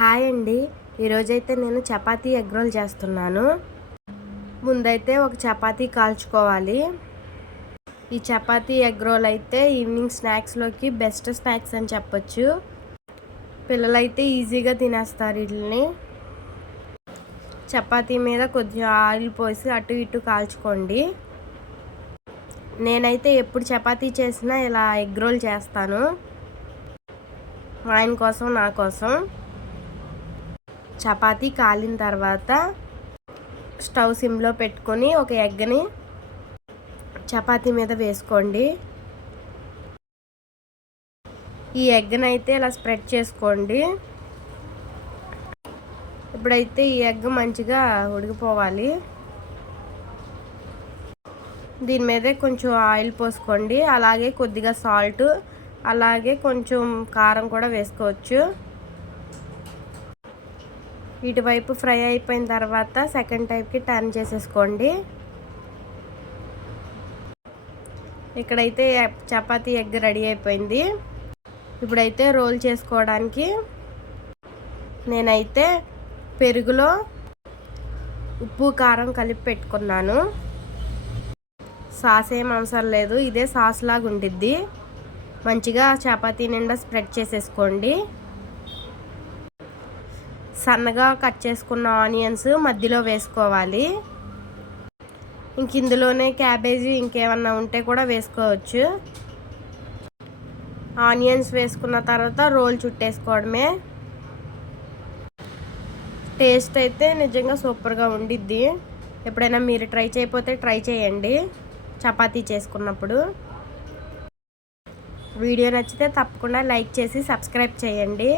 Hi అండి. ఈరోజైతే నేను చపాతీ ఎగ్ రోల్ చేస్తున్నాను. ముందైతే ఒక చపాతీ కాల్చుకోవాలి. ఈ చపాతీ ఎగ్ రోల్ అయితే ఈవినింగ్ స్నాక్స్లోకి బెస్ట్ స్నాక్స్ అని చెప్పొచ్చు. పిల్లలైతే ఈజీగా తినేస్తారు వీటిని. చపాతీ మీద కొద్దిగా ఆయిల్ పోసి అటు ఇటు కాల్చుకోండి. నేనైతే ఎప్పుడు చపాతీ చేసినా ఇలా ఎగ్ రోల్ చేస్తాను, మా ఆయన కోసం నా కోసం. చపాతీ కాలిన తర్వాత స్టవ్ సిమ్లో పెట్టుకొని ఒక ఎగ్ని చపాతీ మీద వేసుకోండి. ఈ ఎగ్ని అయితే ఇలా స్ప్రెడ్ చేసుకోండి. ఇప్పుడైతే ఈ ఎగ్ మంచిగా ఉడికిపోవాలి. దీని మీదే కొంచెం ఆయిల్ పోసుకోండి, అలాగే కొద్దిగా సాల్ట్, అలాగే కొంచెం కారం కూడా వేసుకోవచ్చు. ఇటువైపు ఫ్రై అయిపోయిన తర్వాత సెకండ్ టైప్కి టర్న్ చేసేసుకోండి. ఇక్కడైతే చపాతీ ఎగ్ రెడీ అయిపోయింది. ఇప్పుడైతే రోల్ చేసుకోవడానికి నేనైతే పెరుగులో ఉప్పు కారం కలిపి పెట్టుకున్నాను. సాస్ ఏం అవసరం లేదు, ఇదే సాస్ లాగా ఉండిద్ది. మంచిగా చపాతీ నిండా స్ప్రెడ్ చేసేసుకోండి. సన్నగా కట్ చేసుకున్న ఆనియన్స్ మధ్యలో వేసుకోవాలి. ఇంక ఇందులోనే క్యాబేజీ ఇంకేమన్నా ఉంటే కూడా వేసుకోవచ్చు. ఆనియన్స్ వేసుకున్న తర్వాత రోల్ చుట్టేసుకోవడమే. టేస్ట్ అయితే నిజంగా సూపర్గా ఉండిద్ది. ఎప్పుడైనా మీరు ట్రై చేయకపోతే ట్రై చేయండి చపాతీ చేసుకున్నప్పుడు. వీడియో నచ్చితే తప్పకుండా లైక్ చేసి సబ్స్క్రైబ్ చేయండి.